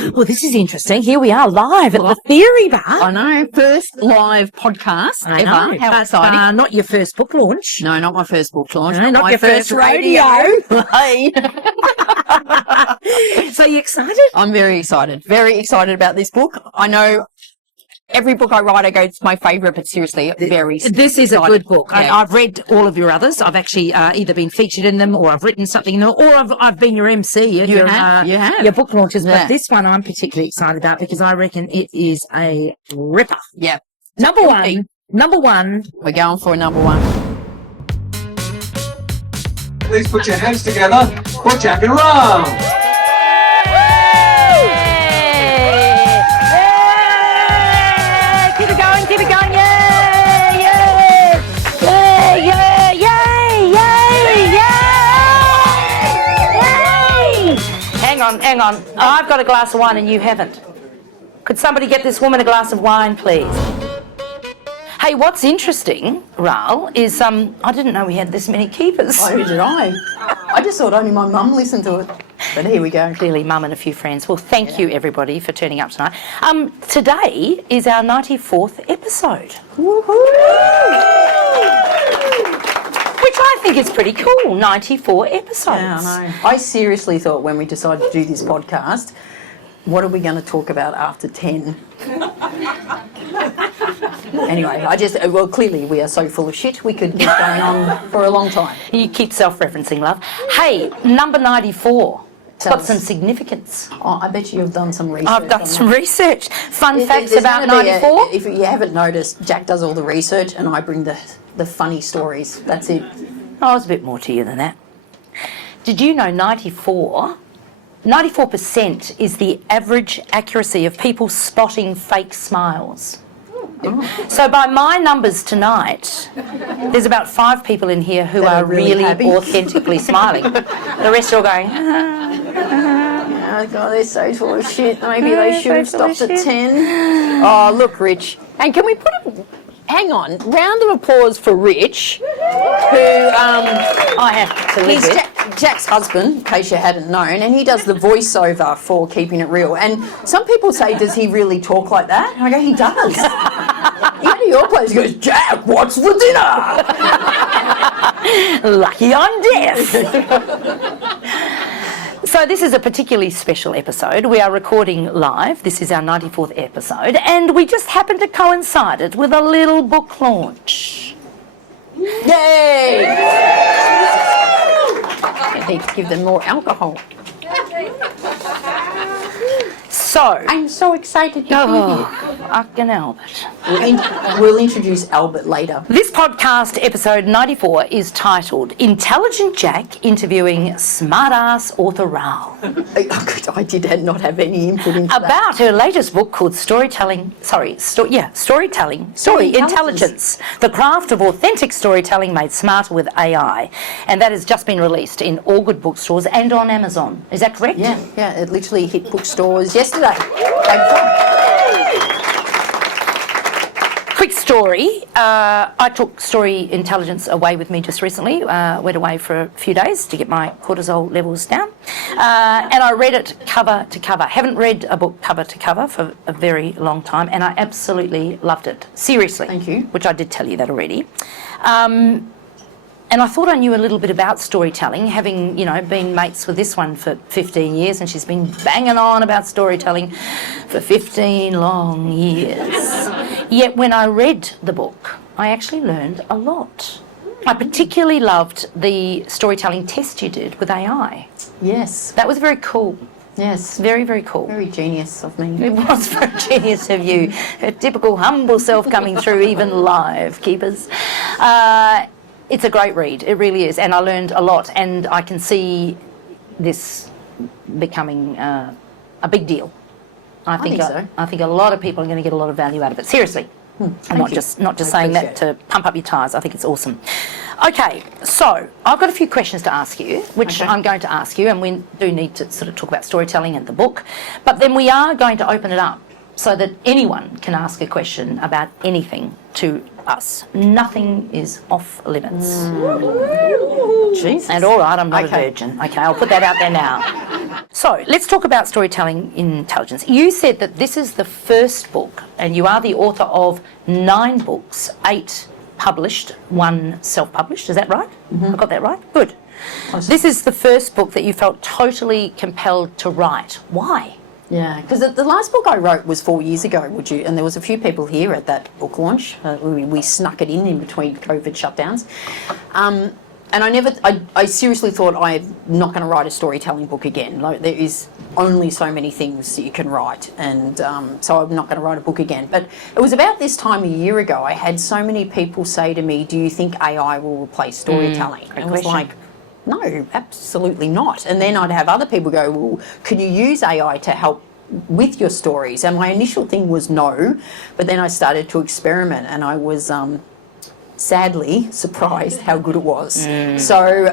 Well, this is interesting. Here we are live at the Theory Bar. I know, first live podcast I ever. know. How exciting. Not your first book launch. No, not my first book launch. No, not my your first rodeo. Hey. So you excited? I'm very excited. Very excited about this book. I know every book I write, I go, it's my favourite, but seriously, very This is excited. a good book. Yeah. I've read all of your others. I've actually either been featured in them, or I've written something in them, or I've been your MC. You have. Your book launches. Yeah. But this one I'm particularly excited about because I reckon it is a ripper. Yeah. Number one. We're going for number one. Please put your hands together for Jack and Ram. Keep it going, yay, yay. Hang on. I've got a glass of wine and you haven't. Could somebody get this woman a glass of wine, please? Hey, what's interesting, Raoul, is I didn't know we had this many keepers. Oh, did I? I just thought only my mum listened to it. But here we go. Clearly, Mum and a few friends. Well, thank you, everybody, for turning up tonight. Today is our 94th episode. Woohoo! Which I think is pretty cool, 94 episodes. Yeah, I know. I seriously thought when we decided to do this podcast, what are we going to talk about after 10? Anyway, clearly we are so full of shit, we could keep going on for a long time. You keep self-referencing, love. Hey, number 94. It's got some significance. Oh, I bet you've done some research. I've done some research. Fun facts There's about gonna be 94. If you haven't noticed, Jack does all the research and I bring the funny stories. That's it. Oh, there's a bit more to you than that. Did you know 94% is the average accuracy of people spotting fake smiles? Oh. So by my numbers tonight, there's about 5 people in here who are really authentically smiling. The rest are all going, Oh God, they're so full of shit. Maybe they should have stopped at 10. Oh, look, Rich. And can we put hang on, round of applause for Rich, who I have to live he's with. Jack's husband, in case you hadn't known, and he does the voiceover for Keeping It Real. And some people say, does he really talk like that? And I go, he does. You go to your place, he goes, Jack, what's for dinner? Lucky I'm deaf. So this is a particularly special episode. We are recording live. This is our 94th episode, and we just happened to coincide it with a little book launch. Yay! I need to give them more alcohol. So I'm so excited to be here. Fucking Albert. We'll introduce Albert later. This podcast, episode 94, is titled Intelligent Jack Interviewing Smartass Author Raoul. I did not have any input into that. About her latest book called Story Intelligence, the craft of authentic storytelling made smarter with AI. And that has just been released in all good bookstores and on Amazon. Is that correct? Yeah, it literally hit bookstores yesterday. Quick story. I took Story Intelligence away with me just recently. Went away for a few days to get my cortisol levels down. And I read it cover to cover. Haven't read a book cover to cover for a very long time, and I absolutely loved it. Seriously. Thank you. Which I did tell you that already. And I thought I knew a little bit about storytelling, having, been mates with this one for 15 years, and she's been banging on about storytelling for 15 long years. Yet when I read the book, I actually learned a lot. I particularly loved the storytelling test you did with AI. Yes. That was very cool. Yes. Very, very cool. Very genius of me. It was very genius of you. Her typical humble self coming through, even live, keepers. It's a great read, it really is, and I learned a lot, and I can see this becoming a big deal. I think so. I think a lot of people are going to get a lot of value out of it. Seriously, I'm not just saying that to pump up your tyres. I think it's awesome. Okay, so I've got a few questions to ask you, which I'm going to ask you, and we do need to sort of talk about storytelling and the book, but then we are going to open it up so that anyone can ask a question about anything to us. Nothing is off limits. Jesus. And all right, I'm not Okay. a virgin. Okay, I'll put that out there now. So let's talk about storytelling intelligence. You said that this is the first book, and you are the author of 9 books, 8 published, 1 self-published. Is that right? I got that right? Good. This is the first book that you felt totally compelled to write. Why? Yeah, because the last book I wrote was 4 years ago, and there was a few people here at that book launch. We snuck it in between COVID shutdowns. And I seriously thought I'm not going to write a storytelling book again. Like, there is only so many things that you can write, and so I'm not going to write a book again. But it was about this time a year ago, I had so many people say to me, do you think AI will replace storytelling? And I was question. like, no, absolutely not. And then I'd have other people go, well, can you use AI to help with your stories? And my initial thing was no, but then I started to experiment, and I was sadly surprised how good it was. So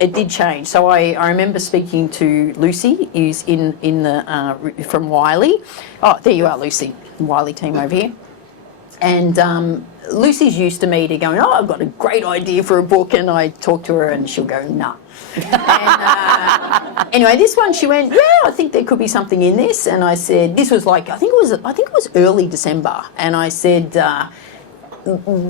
it did change. So I remember speaking to Lucy, who's in the from Wiley. Oh, there you are, Lucy, Wiley team over here. And Lucy's used to me to going, oh, I've got a great idea for a book, and I talk to her and she'll go, nah. And, anyway, this one she went, yeah, I think there could be something in this. And I said, this was like, I think it was early December, and I said,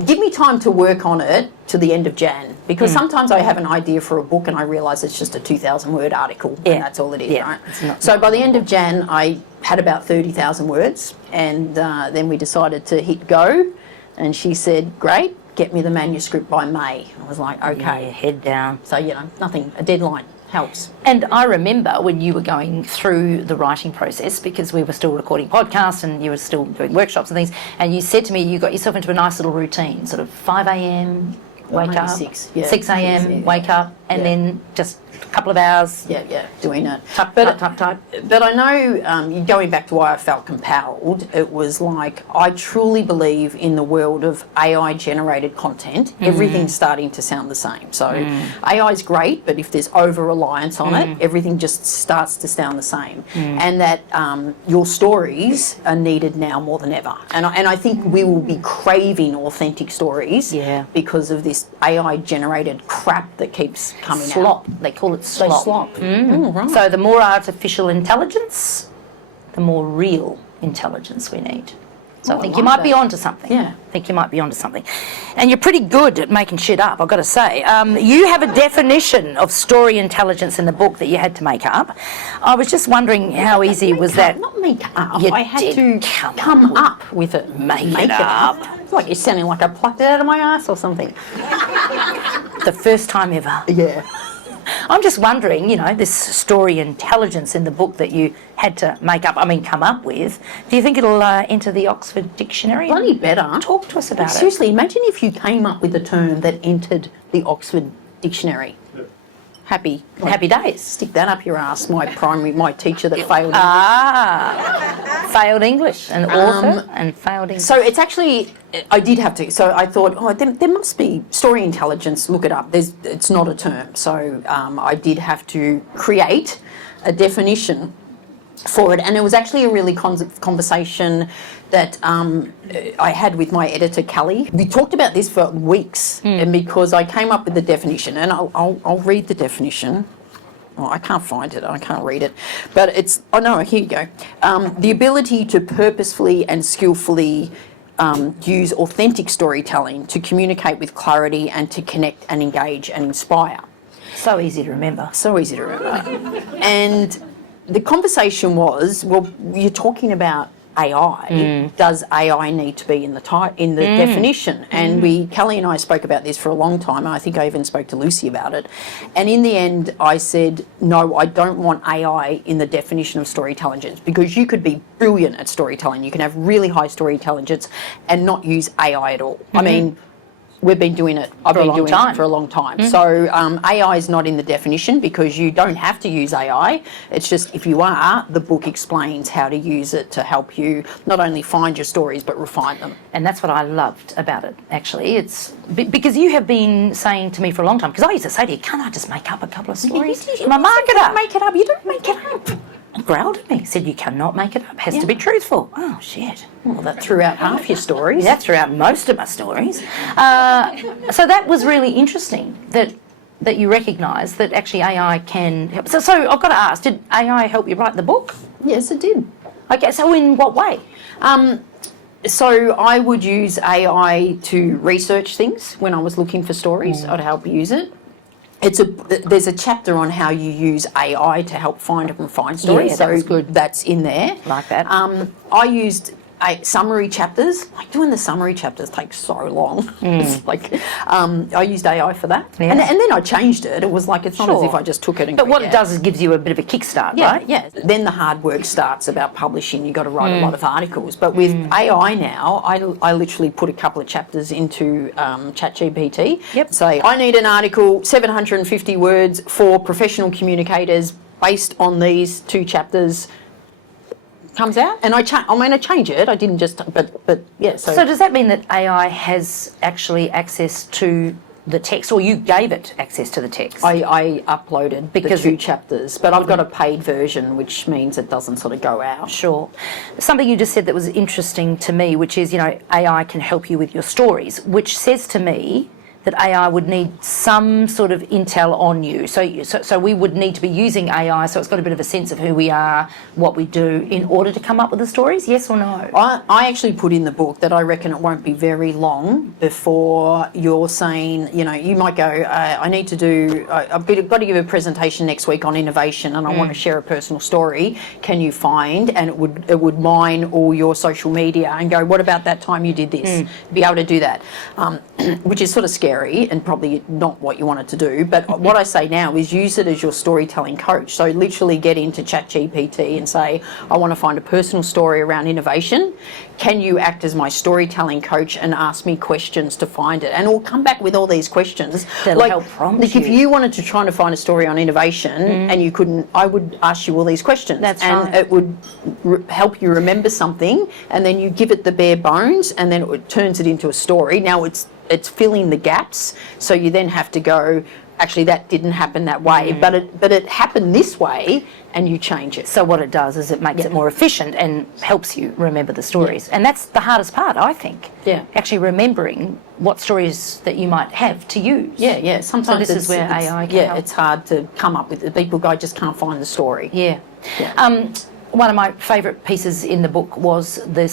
give me time to work on it to the end of Jan, because sometimes I have an idea for a book and I realise it's just a 2,000 word article, and that's all it is, right? So by the end of Jan, I had about 30,000 words, and then we decided to hit go, and she said, great, get me the manuscript by May. I was like, okay. Yeah, head down. So, nothing, a deadline helps. And I remember when you were going through the writing process, because we were still recording podcasts and you were still doing workshops and things, and you said to me you got yourself into a nice little routine, sort of 5 a.m, wake maybe up, 6, yeah. 6 a.m, 6, yeah. wake up, and then just a couple of hours. Yeah, doing it. Type. But I know, going back to why I felt compelled, it was like, I truly believe in the world of AI-generated content. Everything's starting to sound the same. So AI is great, but if there's over-reliance on it, everything just starts to sound the same. And that your stories are needed now more than ever. And I think we will be craving authentic stories because of this AI-generated crap that keeps coming out. Slop. They call it slop. Right. So the more artificial intelligence, the more real intelligence we need. So I think you might be onto something. Yeah. I think you might be onto something. And you're pretty good at making shit up, I've got to say. You have a definition of story intelligence in the book that you had to make up. I was just wondering how easy was that? Not make up. You I had did to come up with it. Make it up. It's like you're sounding like I plucked it out of my ass or something. The first time ever. Yeah. I'm just wondering, this story intelligence in the book that you had to make up, come up with, do you think it'll enter the Oxford Dictionary? Bloody better. Talk to us about it. Seriously, imagine if you came up with a term that entered the Oxford Dictionary. Happy days. Stick that up your ass, my teacher that failed. Failed English, an author and failed English. So it's actually, I did have to, so I thought, there must be story intelligence, look it up. It's not a term. So I did have to create a definition for it, and it was actually a really conversation that I had with my editor, Callie. We talked about this for weeks, and because I came up with the definition, and I'll read the definition. Oh, I can't find it. I can't read it. But it's, oh no, here you go. The ability to purposefully and skillfully use authentic storytelling to communicate with clarity and to connect and engage and inspire. So easy to remember. So easy to remember. And the conversation was, well, you're talking about AI. Does AI need to be in the definition? And Callie and I spoke about this for a long time. I think I even spoke to Lucy about it. And in the end, I said, no, I don't want AI in the definition of story intelligence, because you could be brilliant at storytelling. You can have really high story intelligence and not use AI at all. I mean, we've been doing it. I've been doing it for a long time. So AI is not in the definition because you don't have to use AI. It's just, if you are, the book explains how to use it to help you not only find your stories but refine them. And that's what I loved about it, actually. It's because you have been saying to me for a long time, because I used to say to you, can't I just make up a couple of stories? I'm a marketer. Make it up. You don't make it up. growled at me, said, you cannot make it up, has to be truthful. Oh, shit. Well, that threw out half your stories. That threw out most of my stories. So that was really interesting that you recognise that actually AI can help. So I've got to ask, did AI help you write the book? Yes, it did. Okay, so in what way? So I would use AI to research things when I was looking for stories. I'd help use it. There's a chapter on how you use AI to help find and refine stories. Yeah, that was good. That's in there. Like that. I used summary chapters. Like doing the summary chapters takes so long. It's like I used AI for that, Yeah. and then I changed it. It was like it's not as Sure. if I just took it and. But what it does is gives you a bit of a kickstart, Yeah, right? yeah. Then the hard work starts about publishing. You've got to write a lot of articles. But with AI now, I literally put a couple of chapters into ChatGPT. Yep. Say, I need an article, 750 words for professional communicators based on these 2 chapters. Comes out, and I change it. I didn't just, but yeah. So does that mean that AI has actually access to the text, or you gave it access to the text? I uploaded Because the 2 chapters, but I've got a paid version, which means it doesn't sort of go out. Sure. Something you just said that was interesting to me, which is, AI can help you with your stories, which says to me that AI would need some sort of intel on you. So we would need to be using AI, so it's got a bit of a sense of who we are, what we do, in order to come up with the stories, yes or no? I actually put in the book that I reckon it won't be very long before you're saying, you might go, I need to do, I've got to give a presentation next week on innovation and I want to share a personal story. Can you find, and it would mine all your social media and go, what about that time you did this? Be able to do that, which is sort of scary and probably not what you wanted to do. But what I say now is use it as your storytelling coach. So literally get into ChatGPT and say, I want to find a personal story around innovation. Can you act as my storytelling coach and ask me questions to find it? And it'll come back with all these questions. That'll help prompt like if you wanted to try to find a story on innovation and you couldn't, I would ask you all these questions. That's and right. it would help you remember something, and then you give it the bare bones, and then it turns it into a story. Now it's filling the gaps, so you then have to go, actually that didn't happen that way, but it happened this way, and you change it. So what it does is it makes it more efficient and helps you remember the stories. And that's the hardest part, I think. Yeah. Actually remembering what stories that you might have to use. Yeah. Sometimes this is where AI can help. it's hard to come up with it. People go, I just can't find the story. Yeah. One of my favourite pieces in the book was the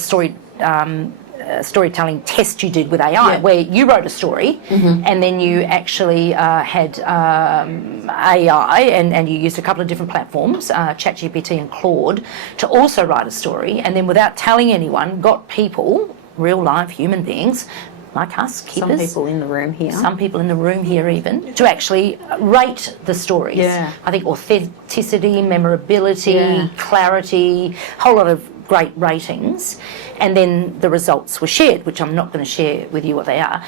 storytelling test you did with AI, where you wrote a story and then you actually had AI and you used a couple of different platforms, ChatGPT and Claude, to also write a story, and then without telling anyone, got people, real life human beings, like us, keepers. Some people in the room here. Some people in the room here even, to actually rate the stories. Yeah. I think authenticity, memorability, clarity, a whole lot of great ratings, and then the results were shared, which I'm not going to share with you what they are.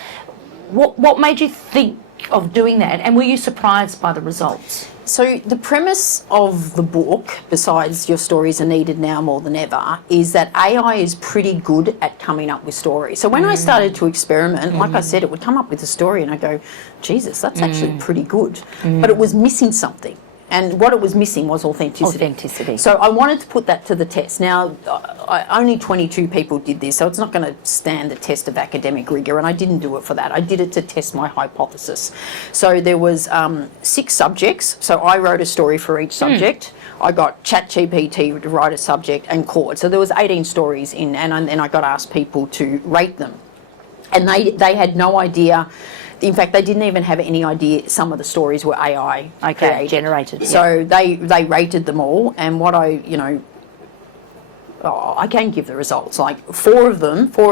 What made you think of doing that, and were you surprised by the results? So the premise of the book, besides your stories are needed now more than ever, is that AI is pretty good at coming up with stories. So when I started to experiment, like I said, it would come up with a story and I go, Jesus, that's actually pretty good. But it was missing something. And what it was missing was authenticity. So I wanted to put that to the test. Now, only 22 people did this, so it's not going to stand the test of academic rigour, and I didn't do it for that. I did it to test my hypothesis. So there was 6 subjects, so I wrote a story for each subject. I got ChatGPT to write a subject and Claude. So there was 18 stories in, and then I got asked people to rate them. And they had no idea. In fact, they didn't even have any idea some of the stories were AI generated. So they rated them all, and what I can give the results. Like 4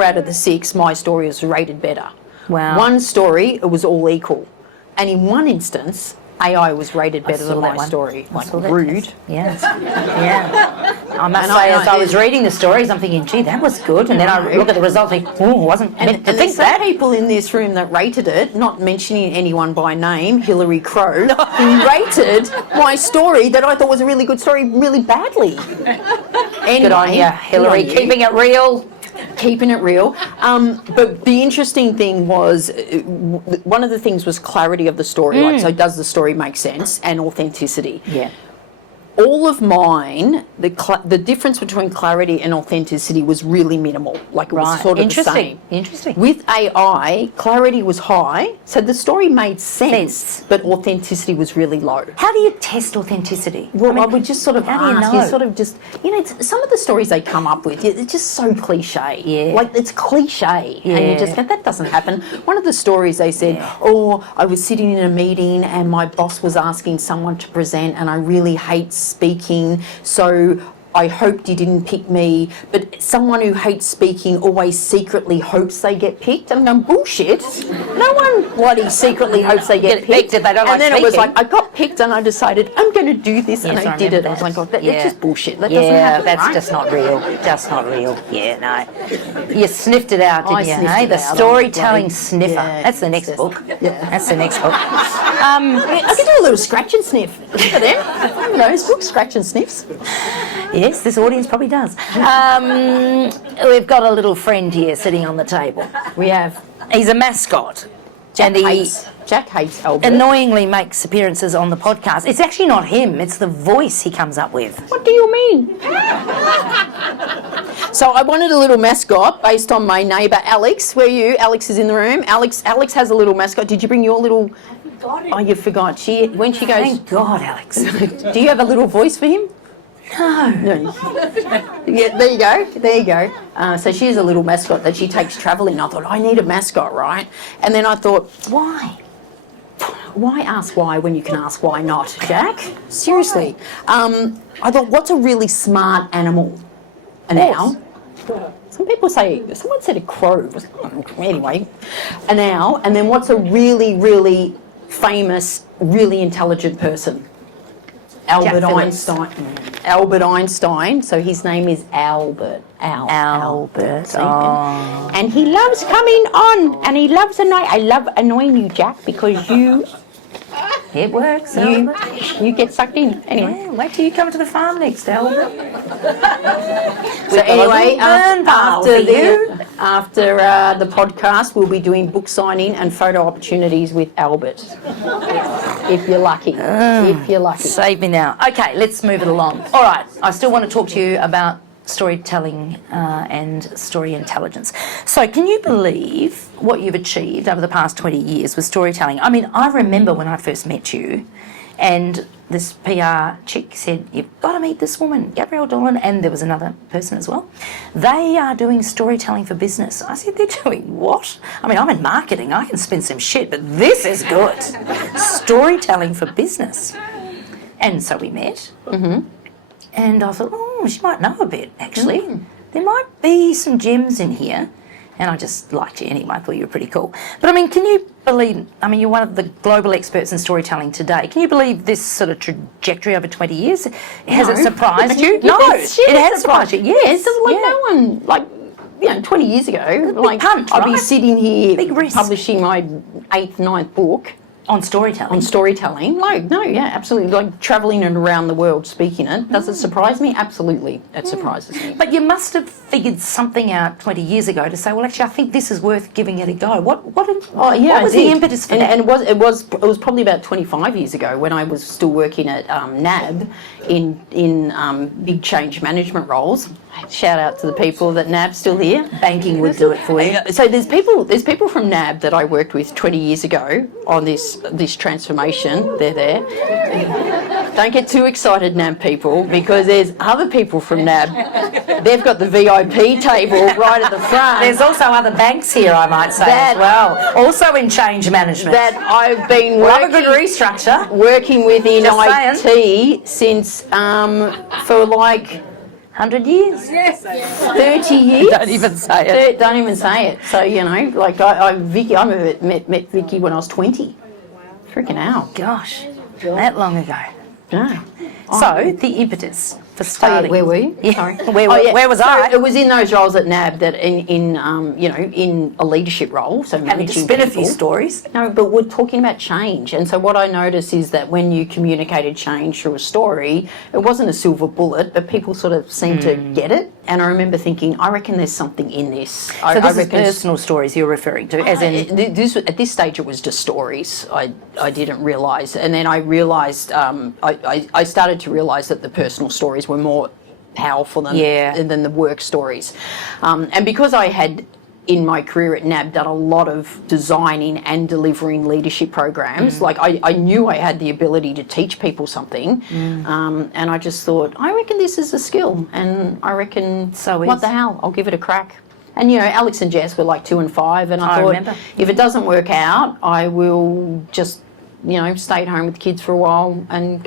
out of the 6, my story was rated better. Wow. One story, it was all equal. And in one instance, AI was rated better than my story. Like rude. Yes. Yeah. I must say, as I was reading the stories, I'm thinking, gee, that was good. And then I look at the results and think, wasn't meant to think that. People in this room that rated it, not mentioning anyone by name, Hillary Crow, who rated my story that I thought was a really good story really badly. Anyway, good on you, Hillary, keeping it real. Keeping it real. But the interesting thing was, one of the things was clarity of the story. Like, so does the story make sense? And authenticity. Yeah. all of mine, the difference between clarity and authenticity was really minimal. Like it was sort of the same. Interesting. With AI, clarity was high, so the story made sense, but authenticity was really low. How do you test authenticity? Well, I would just sort of how do you ask, know? you sort of just, some of the stories they come up with, it's just so cliche. Yeah. Like, it's cliche. Yeah. And you just go, that doesn't happen. One of the stories they said, I was sitting in a meeting and my boss was asking someone to present and I really hate speaking, so I hoped you didn't pick me, but someone who hates speaking always secretly hopes they get picked. I'm going, bullshit. No one bloody secretly hopes they get picked. if they don't and like then it was speaking. like, I got picked and I decided I'm going to do this, and I did it. I was like, that's just bullshit. That doesn't happen, that's right? just not real. Just not real. Yeah, no. You sniffed it out, didn't you? sniffed Hey? it The out. storytelling I'm sniffer. yeah, That's the next it's book. Yeah. That's the next book. I could do a little scratch and sniff. Look at them. Remember those books, scratch and sniffs? Yes, this audience probably does. We've got a little friend here sitting on the table. We have. He's a mascot. Jack and hates Albert. annoyingly makes appearances on the podcast. It's actually not him, it's the voice he comes up with. What do you mean? So I wanted a little mascot based on my neighbour Alex. Where are you? Alex is in the room. Alex has a little mascot. Did you bring your little? Oh, you forgot. When she goes. Thank God, Alex. Do you have a little voice for him? No. Yeah, there you go. There you go. So she has a little mascot that she takes travelling. I thought, I need a mascot, right? And then I thought, Why? why ask why when you can ask why not, Jack? Seriously. I thought, what's a really smart animal? An owl. Some people say, someone said a crow. Anyway, an owl. And then what's a really, really famous, really intelligent person? Albert Einstein. Albert Einstein. So his name is Albert. Albert. See? And he loves coming on, and he loves annoying. I love annoying you, Jack, because you It works. you get sucked in. Anyway. Yeah, wait till you come to the farm next, Albert. So anyway, burn pile for you. after the podcast, we'll be doing book signing and photo opportunities with Albert. If you're lucky. If you're lucky. Save me now. Okay, let's move it along. All right, I still want to talk to you about storytelling and story intelligence. So can you believe what you've achieved over the past 20 years with storytelling? I mean, I remember when I first met you and this PR chick said, you've got to meet this woman, Gabrielle Dolan, and there was another person as well. They are doing storytelling for business. I said, they're doing what? I mean, I'm in marketing, I can spin some shit, but this is good. Storytelling for business. And so we met. Mm-hmm. And I thought, she might know a bit, actually. There might be some gems in here. And I just liked you anyway. I thought you were pretty cool. But, I mean, can you believe, you're one of the global experts in storytelling today. Can you believe this sort of trajectory over 20 years? Has it surprised you? No, it has surprised you. Yes. No one, 20 years ago, punt, I'd be right? sitting here Big risk. publishing my 8th, 9th book. On storytelling? No, absolutely. Like travelling and around the world speaking it. Does it surprise me? Absolutely, it surprises me. But you must have figured something out 20 years ago to say, well, actually, I think this is worth giving it a go. What was the impetus for that? And it was probably about 25 years ago when I was still working at NAB in big change management roles. Shout out to the people that NAB's still here. Banking would do it for you. So there's people from NAB that I worked with 20 years ago on this transformation. They're there. Don't get too excited, NAB people, because there's other people from NAB. They've got the VIP table right at the front. There's also other banks here, I might say, as well. Also in change management. That I've been Love a good restructure. working with in Just IT since for like 100 years? Yes. 30 years. Don't even say it. Don't even say it. So, met Vicky when I was 20. Freaking hell. Gosh, that long ago. Yeah. So, the impetus for starting. where were you? Yeah. Sorry. Where was I? It was in those roles at NAB that in a leadership role, so Having to managing spin a people. few stories. No, but we're talking about change. And so what I noticed is that when you communicated change through a story, it wasn't a silver bullet, but people sort of seemed to get it. And I remember thinking, I reckon there's something in this. So this is personal stories you're referring to, as in... At this stage it was just stories. I didn't realise. And then I realised, I started to realise that the personal stories were more powerful than the work stories. And because I had, in my career at NAB, done a lot of designing and delivering leadership programs. Like I knew I had the ability to teach people something, and I just thought, I reckon this is a skill, and I reckon, what the hell, I'll give it a crack. And Alex and Jess were like 2 and 5, and I thought, remember. If it doesn't work out, I will just, stay at home with the kids for a while and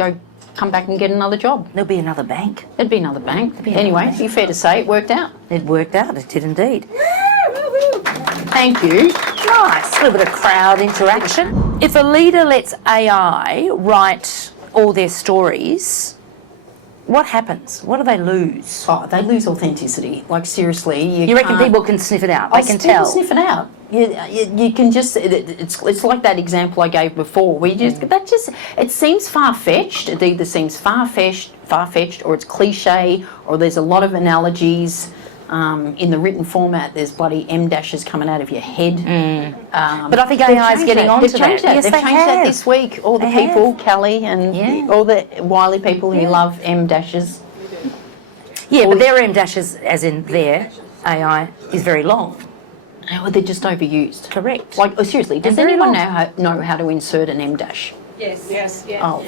come back and get another job. There'll be another bank. There'd be another bank. Anyway, it'd be fair to say it worked out. It worked out. It did indeed. Thank you. Nice. A little bit of crowd interaction. If a leader lets AI write all their stories, what happens? What do they lose? Oh, they lose authenticity. Like, seriously. You reckon people can sniff it out? They can tell? Sniff it out. You can just, it's like that example I gave before. It seems far-fetched. It either seems far-fetched, or it's cliche, or there's a lot of analogies. In the written format, there's bloody M dashes coming out of your head. But I think AI is getting onto that. Yes, they've changed that this week. All the people, Kelly and all the wily people who love M dashes. Yeah, but their M dashes, as in their AI, is very long. Oh, they're just overused. Correct. Like, seriously, does anyone know how to insert an M dash? Yes. Oh,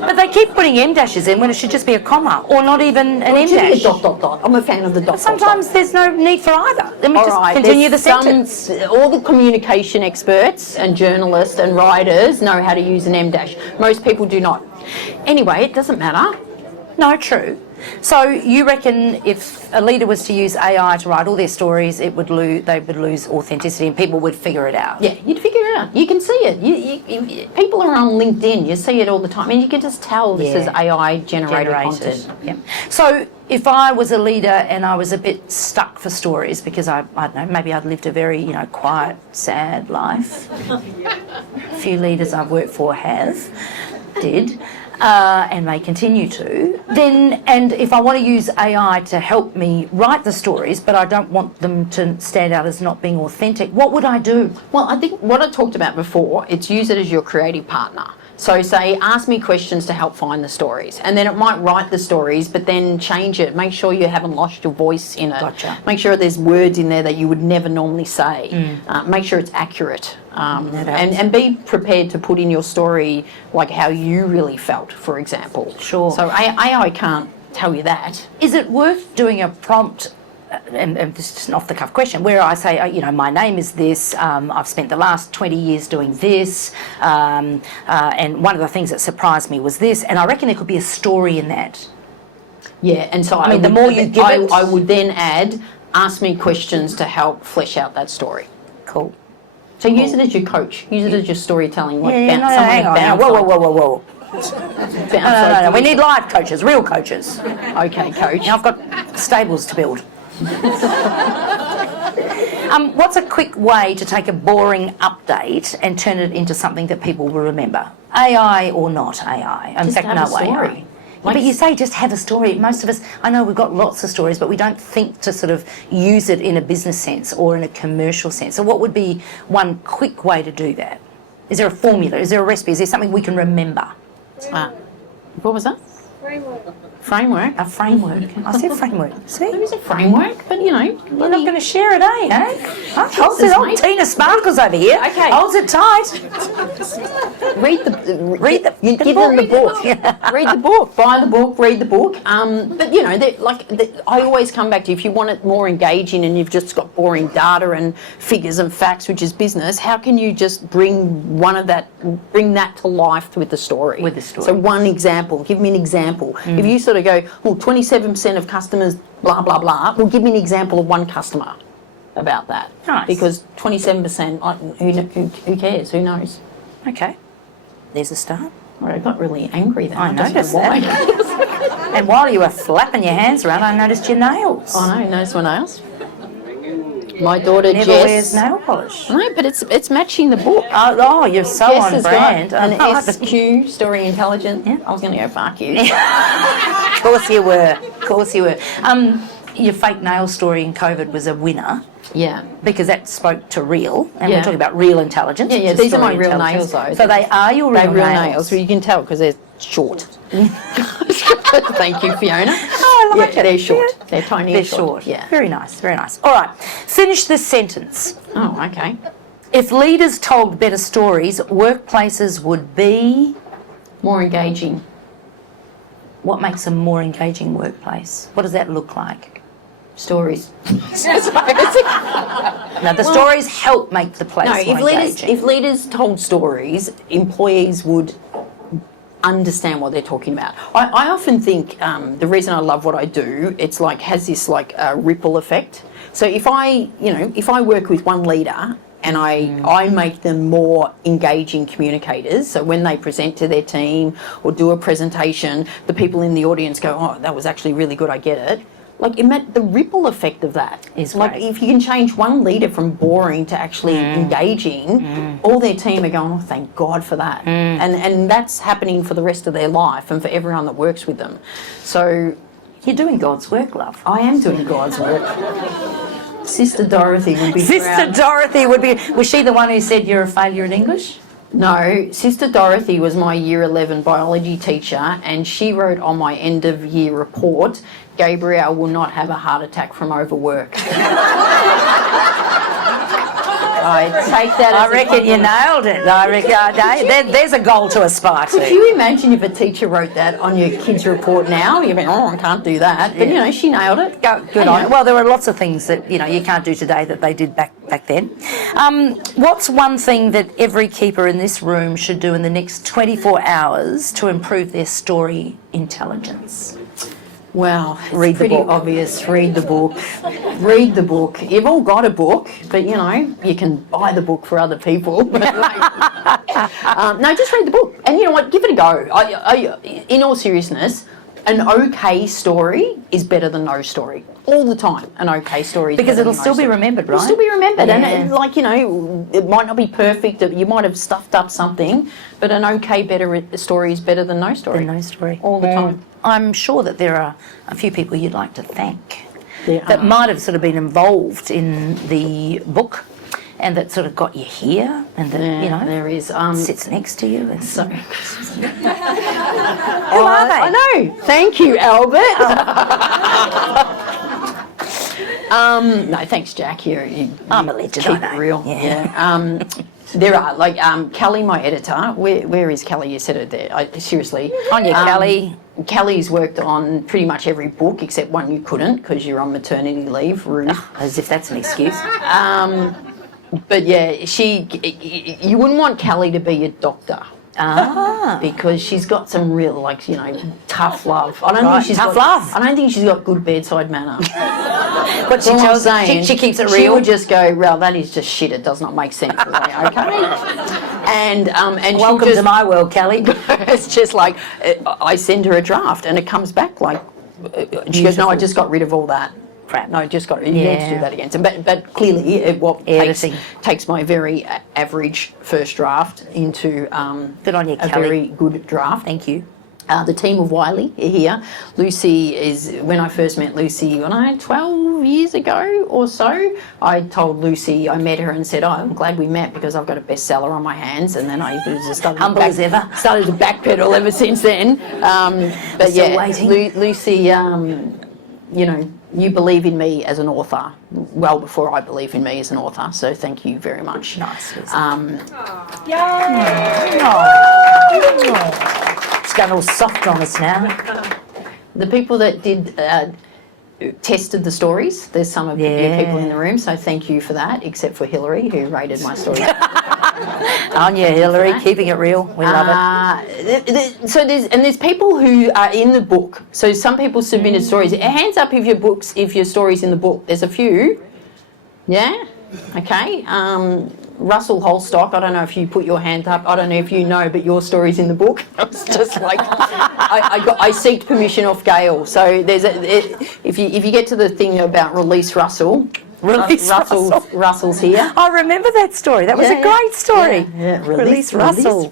but they keep putting M dashes in when it should just be a comma, or not even an M dash. Dot. I'm a fan of the dot. But sometimes there's no need for either. Let me just continue the sentence. All the communication experts and journalists and writers know how to use an M dash. Most people do not. Anyway, it doesn't matter. No, true. So you reckon if a leader was to use AI to write all their stories, they would lose authenticity, and people would figure it out? Yeah, you'd figure it out. You can see it. You people are on LinkedIn. You see it all the time, and you can just tell this is AI generated content. Yeah. So if I was a leader and I was a bit stuck for stories because I don't know, maybe I'd lived a very quiet, sad life. A few leaders I've worked for did. And may continue to, and if I want to use AI to help me write the stories, but I don't want them to stand out as not being authentic, what would I do? Well, I think what I talked about before, it's use it as your creative partner. So say, ask me questions to help find the stories. And then it might write the stories, but then change it. Make sure you haven't lost your voice in it. Gotcha. Make sure there's words in there that you would never normally say. Make sure it's accurate. And be prepared to put in your story like how you really felt, for example. Sure. So AI can't tell you that. Is it worth doing a prompt, and this is just an off-the-cuff question, where I say, my name is this, I've spent the last 20 years doing this, and one of the things that surprised me was this, and I reckon there could be a story in that. Yeah, and so the more you give it... I would then add, ask me questions to help flesh out that story. Cool. So use it as your coach. Use it as your storytelling. Like hang on. Whoa. No. We need live coaches, real coaches. Okay, coach. Now I've got stables to build. What's a quick way to take a boring update and turn it into something that people will remember? AI or not AI? In fact, no AI. But you say just have a story. Most of us, I know we've got lots of stories, but we don't think to sort of use it in a business sense or in a commercial sense. So what would be one quick way to do that? Is there a formula? Is there a recipe? Is there something we can remember? What was that? Framework. A framework. I said framework. See? There is a framework, but you're not going to share it, Holds it on. Tina Sparkles over here. Okay. Holds it tight. Read the give them the book. Read the book. Buy the book. Read the book. But I always come back to, if you want it more engaging and you've just got boring data and figures and facts, which is business, how can you just bring that to life with the story? With the story. So one example. Give me an example. If you sort of go, 27% of customers, blah blah blah. Well, give me an example of one customer about that. Nice. Because 27%, who cares? Who knows? Okay. There's a start. Well, I got really angry then. I noticed that. And while you were flapping your hands around, I noticed your nails. Oh no, you noticed my nails? My daughter Never Jess. wears nail polish. No, but it's matching the book. Oh, you're so Jess on has brand. got an I like the- SQ, Story Intelligent. Yeah. I was going to go fuck you. Of course you were. Of course you were. Your fake nail story in COVID was a winner Yeah. because that spoke to real, and Yeah. we're talking about real intelligence. Yeah, yeah, which is these are my story real intelligence. nails, though. So they are your They're real real nails. nails. Well, you can tell because they're short. Thank you, Fiona. Oh, I like it. They're short. Yeah. They're tiny They're and short. Yeah. Very nice, very nice. All right, finish this sentence. Oh, okay. If leaders told better stories, workplaces would be... More engaging. What makes a more engaging workplace? What does that look like? Stories. Now, the stories help make the place No, more engaging. if leaders told stories, employees would understand what they're talking about. I often think the reason I love what I do, it's like has this like ripple effect. So if I work with one leader and I make them more engaging communicators, so when they present to their team or do a presentation, the people in the audience go, oh, that was actually really good, I get it. Like the ripple effect of that Is like great. if you can change one leader from boring to actually engaging, all their team are going, oh, thank God for that. And that's happening for the rest of their life and for everyone that works with them. So You're doing God's work, love. I am doing God's work. Sister Dorothy would be Sister proud. Dorothy would be... Was she the one who said you're a failure in English? No, Sister Dorothy was my year 11 biology teacher, and she wrote on my end of year report, Gabrielle will not have a heart attack from overwork. I take that as I reckon you nailed it. I reckon there's a goal to aspire Could to. you imagine if a teacher wrote that on your kid's report now? You'd be, oh, I can't do that. But, she nailed it. Good on it. Well, there are lots of things that, you can't do today that they did back then. What's one thing that every keeper in this room should do in the next 24 hours to improve their story intelligence? Well, Read it's the pretty book. obvious. Read the book. Read the book. You've all got a book, but you can buy the book for other people. No, just read the book. And you know what? Give it a go. In all seriousness, an okay story is better than no story. All the time, an okay story is Because better it'll than no still be story. remembered, right? It'll still be remembered. Yeah. And it might not be perfect. You might have stuffed up something, but an okay story is better than no story. No story. All the time. I'm sure that there are a few people you'd like to thank There that are. might have sort of been involved in the book and that sort of got you here and that, There is. sits next to you. And So, who are they? I know. Thank you, Albert. No, thanks, Jack. You I'm a legend, keep I know. it real. Yeah. There are Kelly, my editor. Where is Kelly? You said it there. Seriously. On you, Kelly. Kelly's worked on pretty much every book except one you couldn't because you're on maternity leave. Rude. As if that's an excuse. But yeah, you wouldn't want Kelly to be a doctor. Because she's got some real, tough love. I don't Right, think she's tough got, love. I don't think she's got good bedside manner. What she All I'm tells saying, she keeps it She real. would just go, well, that is just shit. It does not make sense. I was like, okay. And Welcome she'll to my world, Kelly. it's just like I send her a draft and it comes back she goes, no, I just got rid of all that. Crap. No, just got you need to Yeah. do that again. So, but clearly, Editing. takes my very average first draft into Good on you, a Kelly. very good draft. Thank you. The team of Wiley are here. Lucy is, when I first met Lucy, 12 years ago or so, I told Lucy, I met her and said, I'm glad we met because I've got a bestseller on my hands. And then I just started, Humble as ever. started to backpedal ever since then. But Still yeah, waiting. Lucy, you believe in me as an author well before I believe in me as an author. So thank you very much. Nice. Lucy. It's going all soft on us now. The people that did tested the stories, there's some of you people in the room, so thank you for that, except for Hillary, who rated my story. On you, Hillary, keeping it real. We love it. So there's people who are in the book. So some people submitted stories. Hands up if your story's in the book. There's a few. Yeah? Okay. Russell Holstock, I don't know if you put your hand up, I don't know if you know, but your story's in the book. I was just like, I seeked permission off Gail. So if you get to the thing about release Russell, Release Russell. Russell's here. I remember that story. That was a great story. Yeah. Release Russell.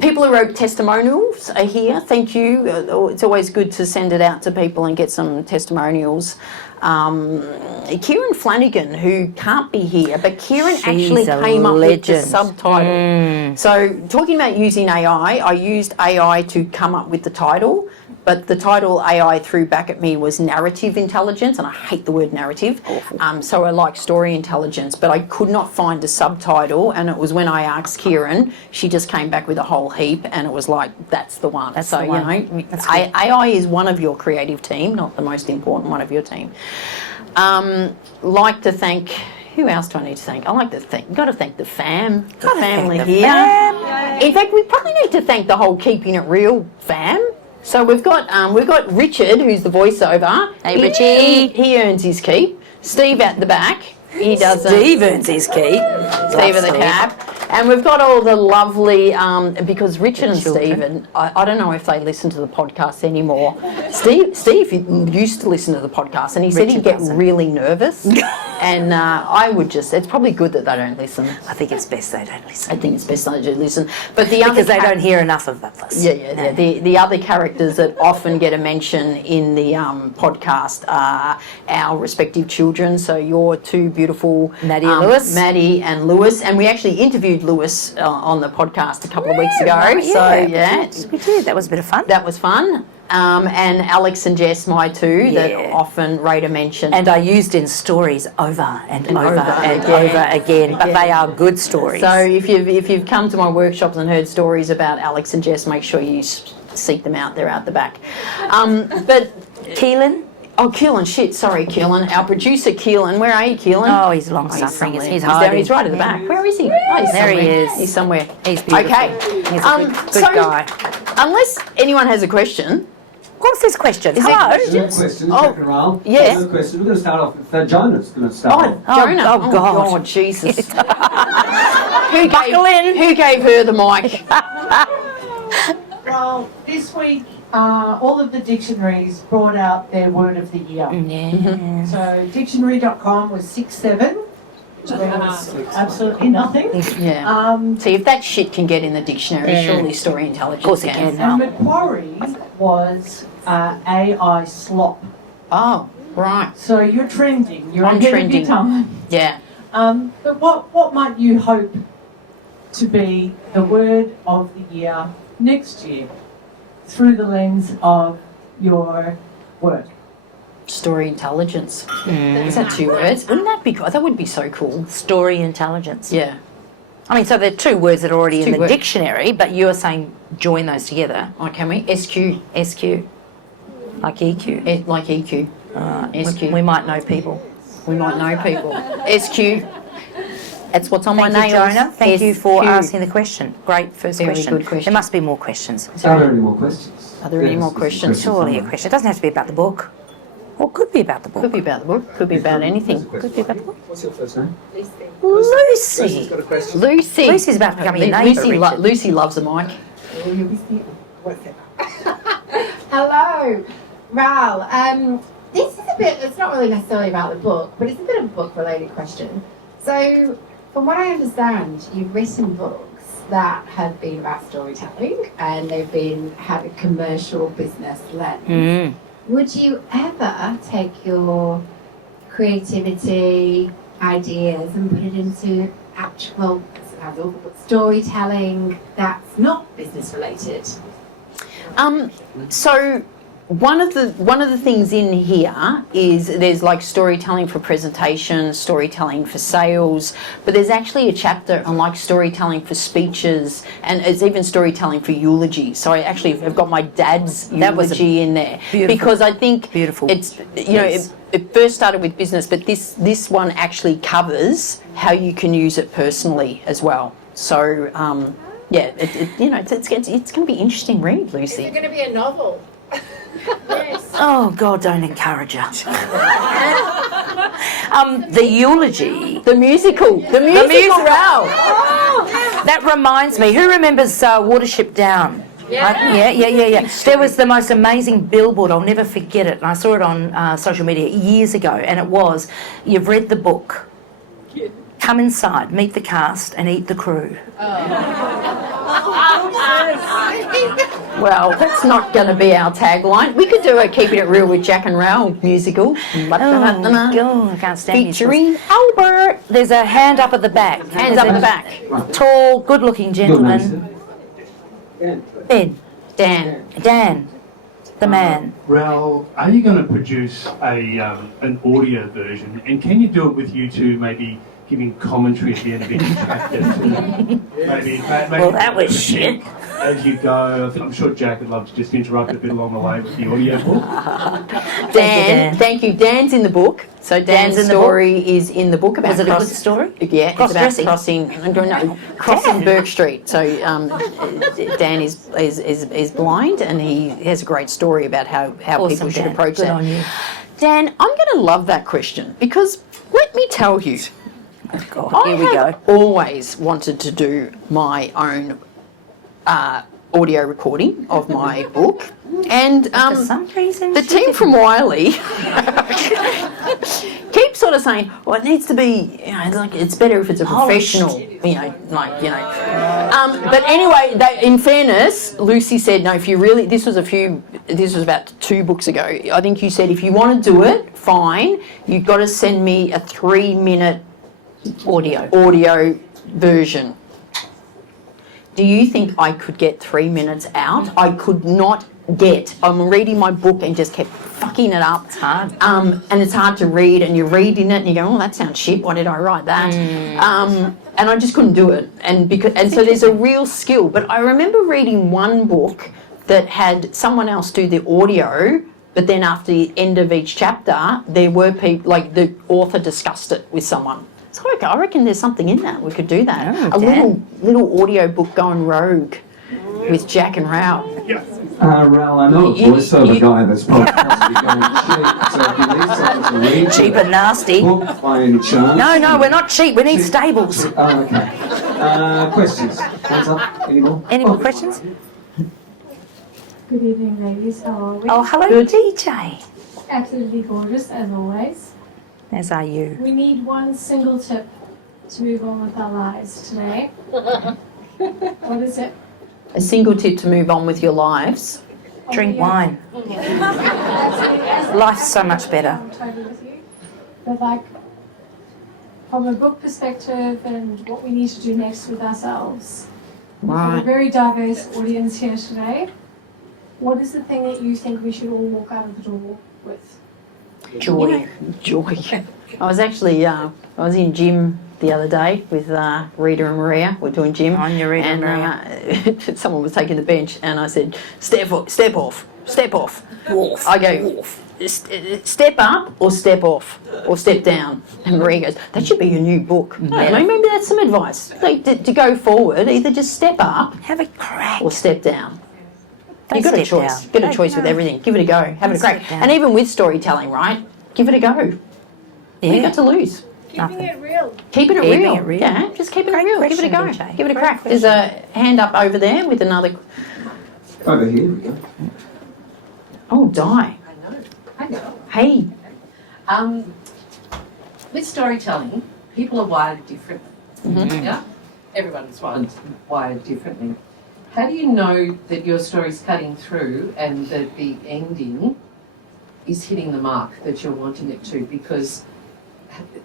People who wrote testimonials are here. Thank you. It's always good to send it out to people and get some testimonials. Kieran Flanagan, who can't be here, but Kieran actually came up with the subtitle. So talking about using AI, I used AI to come up with the title. But the title AI threw back at me was narrative intelligence, and I hate the word narrative. So I like story intelligence, but I could not find a subtitle, and it was when I asked Kieran, she just came back with a whole heap, and it was like, that's the one. That's the one. You know, AI is one of your creative team, not the most important one of your team. Like to thank, who else do I need to thank? I like to thank, got to thank the family here. In fact, we probably need to thank the whole Keeping It Real fam. So we've got Richard, who's the voiceover. Hey, Richie. He earns his keep. Steve at the back. He does. Steve earns his keep. Steve at the cap. And we've got all the lovely, because Richard and Stephen, I don't know if they listen to the podcast anymore. Steve used to listen to the podcast, and he said he'd get really nervous. And I would just, it's probably good that they don't listen. I think it's best they don't listen. I think it's best they do listen. But the other because they don't hear enough of us. Yeah. The other characters that often get a mention in the podcast are our respective children. So your two beautiful Maddie and Lewis. Maddie and Lewis, and we actually interviewed Lewis on the podcast a couple of weeks ago. Right, so we did. That was a bit of fun. That was fun. And Alex and Jess, my two, that often rate a mention. And I used in stories over and over again, but they are good stories. So if you've come to my workshops and heard stories about Alex and Jess, make sure you seek them out. They're out the back. But Keelan? Oh, Keelan, sorry, Keelan. Our producer, Keelan. Where are you, Keelan? Oh, he's long-suffering. He's hiding. He's right at the back. Where is he? Oh, there he is. He's somewhere. He's beautiful. Okay. He's a good guy. Unless anyone has a question. Of course there's questions. Hello. Questions, second round. Yes. We're going to start off with Jonah's going to start off. Jonah. Oh, God. Jesus. Buckle in. Who gave her the mic? Well, this week, all of the dictionaries brought out their word of the year. Yeah. So dictionary.com was 6-7. There was absolutely nothing. Yeah. See, if that shit can get in the dictionary, surely story intelligence Of course it can. And Macquarie was AI slop. Oh, right. So you're trending. You're I'm ahead trending. of your time. Yeah. But what might you hope to be the word of the year next year through the lens of your work? Story intelligence. Is that 2 words? Wouldn't that be cool? That would be so cool. Story intelligence. Yeah. I mean, so they're 2 words that are already in the words. dictionary, but you're saying join those together. Oh, can we? SQ. SQ. Like EQ. Like EQ. SQ. We might know people. We might know people. SQ. That's what's on my Thank you, nails. Jonah. Thank you for SQ. asking the question. Great first Very question. good question. There must be more questions. Are there any more questions? Are there any more questions? Surely a question. It doesn't have to be about the book. Or it could be about the book. Could be about the book. Could be about anything. Could be about the book. What's your first name? Lucy. Got a question? Lucy. Lucy's about to become your neighbour, Richard. Lucy loves a mic. Hello, Ral. This is a bit, it's not really necessarily about the book, but it's a bit of a book-related question. So, from what I understand, you've written books that have been about storytelling and they've had a commercial business lens. Would you ever take your creativity, ideas, and put it into actual storytelling that's not business related? So one of the things in here is there's like storytelling for presentation, storytelling for sales, but there's actually a chapter on like storytelling for speeches, and it's even storytelling for eulogy. So I actually have got my dad's eulogy in there because I think it's it first started with business, but this one actually covers how you can use it personally as well. So it's going to be interesting read, Lucy. Is it going to be a novel? Yes. Oh, God, don't encourage her. The eulogy. The musical. The musical. That reminds me, who remembers Watership Down? Yeah. There was the most amazing billboard. I'll never forget it. And I saw it on social media years ago. And it was, you've read the book. Come inside, meet the cast, and eat the crew. Well, that's not going to be our tagline. We could do a Keeping It Real with Jack and Raoul musical. Oh, God, I can't stand this. Featuring Albert. There's a hand up at the back. Hands up at the back. Tall, good-looking gentleman. Ben. Dan. The man. Raoul, are you going to produce an audio version? And can you do it with you two maybe giving commentary at the end of each chapter? maybe Well, that was shit. As you go, I'm sure Jack would love to just interrupt a bit along the way with the audio book. Dan, thank you. Dan's in the book. So Dan's story is in the book about. Was it a good story? Yeah, it's about crossing Burke Street. So Dan is blind, and he has a great story about how Awesome, people should Dan. approach Good that. on you. Dan, I'm going to love that question because let me tell you, Oh, God, here we I go. have always wanted to do my own audio recording of my book, and For some reason, the she team didn't. from Wiley keep sort of saying, "Well, it needs to be, it's better if it's a professional, But anyway, in fairness, Lucy said, "No, if you really, this was about 2 books ago. I think you said if you want to do it, fine. You've got to send me a 3-minute audio version." Do you think I could get 3 minutes out? I could not get. I'm reading my book and just kept fucking it up. It's hard. And it's hard to read, and you're reading it and you go, "Oh, that sounds shit. Why did I write that?" And I just couldn't do it. And so there's a real skill. But I remember reading one book that had someone else do the audio, but then after the end of each chapter, there were people, like the author discussed it with someone. So I reckon there's something in that. We could do that. Oh, little audio book going rogue with Jack and Raoul. Raoul, I know a voiceover guy that's probably possibly going cheap, so if you need someone to read Cheap and nasty. book by any chance. No, we're not cheap. We need stables. Oh, okay. Questions? Hands up? Any more? Any more questions? Good evening, ladies. How are we? Oh, hello, DJ. Absolutely gorgeous, as always. As are you. We need one single tip to move on with our lives today. What is it? A single tip to move on with your lives. Drink wine. Life's so much better. I'm totally with you. But like, from a book perspective and what we need to do next with ourselves. We have a Right. very diverse audience here today. What is the thing that you think we should all walk out of the door with? Joy. I was actually, I was in gym the other day with Rita and Maria. We're doing gym. On your Rita and Maria. Someone was taking the bench and I said, step off. Wolf. I go, step up or step off or step down. And Maria goes, that should be your new book. Maybe that's some advice. Like, to go forward, either just step up Have a crack. or step down. Don't You've got a step choice. down. You've got a choice with everything. Give it a go. Have it a Don't crack. step down. And even with storytelling, right? Give it a go. What do you got to lose? Keeping it real. Keeping it Keeping real. it real. Yeah, just keeping Great it real. Give it a go. question, DJ. Give it a Great crack. There's a hand up over there with another. Over here we go. Oh, Di. I know. Hey. With storytelling, people are wired differently. Yeah? Everyone's wired differently. How do you know that your story's cutting through and that the ending is hitting the mark that you're wanting it to? Because,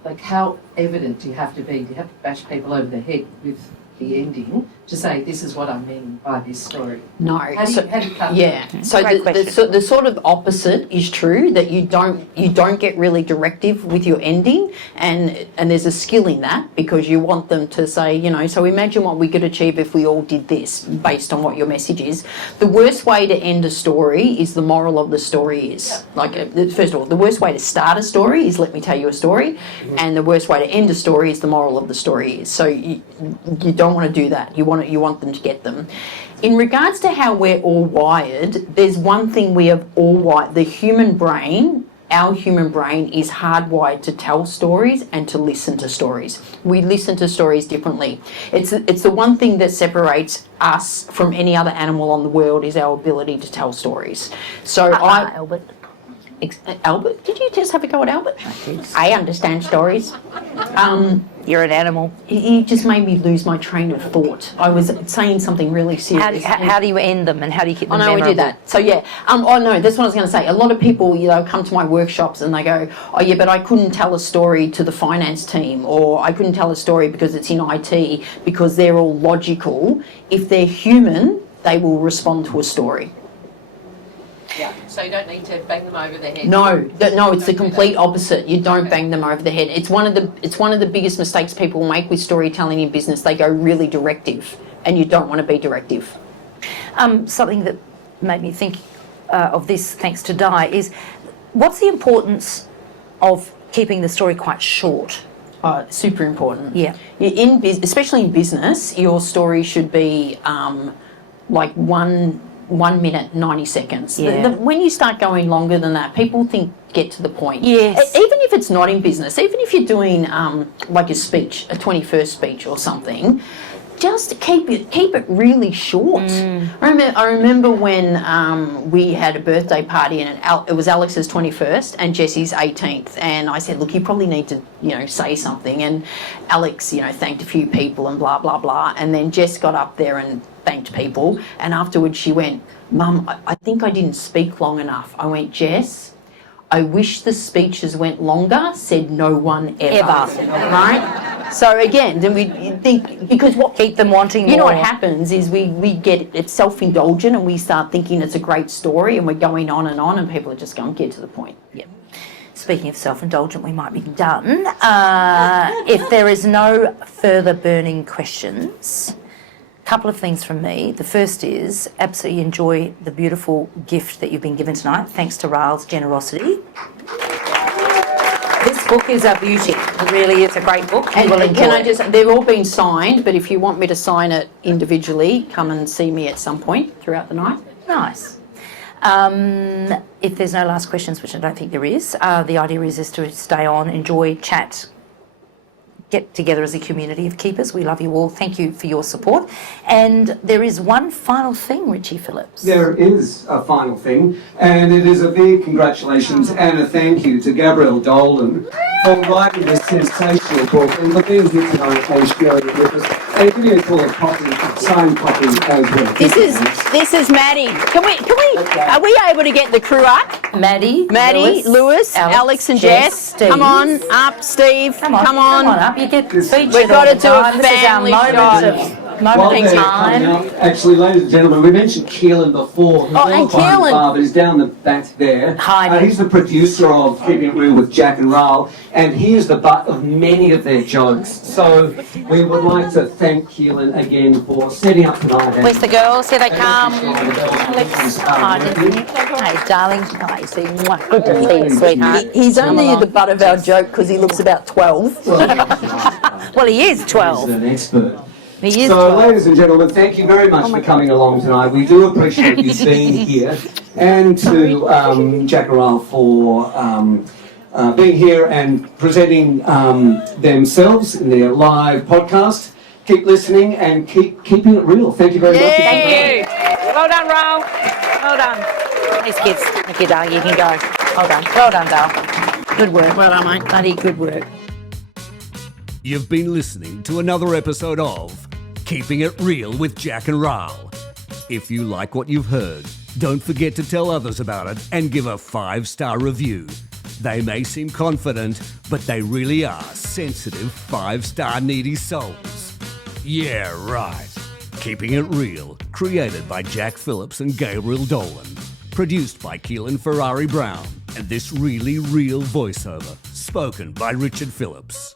like, how evident do you have to be? Do you have to bash people over the head with the ending to say, this is what I mean by this story? No. How do you cut Yeah. through? So Great question. the sort of opposite is true, that you don't get really directive with your ending, and there's a skill in that because you want them to say, so imagine what we could achieve if we all did this based on what your message is. The worst way to end a story is the moral of the story is. Like, first of all, the worst way to start a story is let me tell you a story, and the worst way to end a story is the moral of the story is. So you don't want to do that. You want them to get them. In regards to how we're all wired, there's one thing we have all wired. The human brain our human brain is hardwired to tell stories and to listen to stories. We listen to stories differently. It's the one thing that separates us from any other animal on the world is our ability to tell stories. So Albert. Albert, did you just have a go at Albert? I understand stories. You're an animal. He just made me lose my train of thought. I was saying something really serious. How do you end them and how do you keep them memorable? We did that. So yeah. Oh no, that's what I was going to say. A lot of people, come to my workshops and they go, oh yeah, but I couldn't tell a story to the finance team, or I couldn't tell a story because it's in IT, because they're all logical. If they're human, they will respond to a story. Yeah. So you don't need to bang them over the head. No, it's the complete opposite. You don't bang them over the head. It's one of the biggest mistakes people make with storytelling in business. They go really directive, and you don't want to be directive. Something that made me think of this, thanks to Di, is what's the importance of keeping the story quite short? Super important. Yeah. Especially in business, your story should be like 1 minute, 90 seconds. Yeah. When you start going longer than that, people get to the point. Yes. Even if it's not in business, even if you're doing like a speech, a 21st speech or something, just keep it really short. I remember when we had a birthday party and it was Alex's 21st and Jessie's 18th, and I said, look, you probably need to say something, and Alex thanked a few people and blah blah blah, and then Jess got up there and thanked people, and afterwards she went, Mum, I think I didn't speak long enough. I went, Jess, I wish the speeches went longer, said no one ever. Right? So again, then we think, because what keep them wanting more. What happens is we get, it's self-indulgent and we start thinking it's a great story and we're going on and people are just going, get to the point. Yep. Speaking of self-indulgent, we might be done. If there is no further burning questions, a couple of things from me. The first is absolutely enjoy the beautiful gift that you've been given tonight, thanks to Rail's generosity. This book is a beauty. It really is a great book. And they've all been signed, but if you want me to sign it individually, come and see me at some point throughout the night. Nice. If there's no last questions, which I don't think there is, the idea is to stay on, enjoy, chat, get together as a community of keepers. We love you all. Thank you for your support. And there is one final thing, Richie Phillips. There is a final thing, and it is a big congratulations and a thank you to Gabrielle Dolan for writing this sensational book and for being here tonight and sharing it with us. And give you a full copy, signed copy as well. This is Maddie. Are we able to get the crew up? Maddie, Lewis, Alex and Jess. Steve. Come on up, Steve. Come on up. You get featured. We've got to do a This is our family shot. moment of time. Actually, ladies and gentlemen, we mentioned Keelan before. And Keelan. But he's down the back there. Hi. He's the producer of Keeping It Real with Jack and Rail, and he is the butt of many of their jokes. So we would like to thank Keelan again for setting up tonight. Where's the girls? Here they come. Hey, darling. Nice. Good to see you, sweetheart. He's only the butt of our joke because he looks about 12. Well, he is 12. He's an expert. He is So, 12. ladies and gentlemen, thank you very much for coming along tonight. We do appreciate you being here, and to Jack and Rail for being here and presenting themselves in their live podcast. Keep listening and keeping it real. Thank you very much. Thank you. Well done, Rail. Well done. These kids. Thank you, darling. You can go. Well done. Well done, Dale. Good work. Well done, mate. Bloody good work. You've been listening to another episode of Keeping It Real with Jack and Rail. If you like what you've heard, don't forget to tell others about it and give a 5-star review. They may seem confident, but they really are sensitive 5-star needy souls. Yeah, right. Keeping It Real, created by Jack Phillips and Gabriel Dolan. Produced by Keelan Ferrari Brown. And this really real voiceover, spoken by Richard Phillips.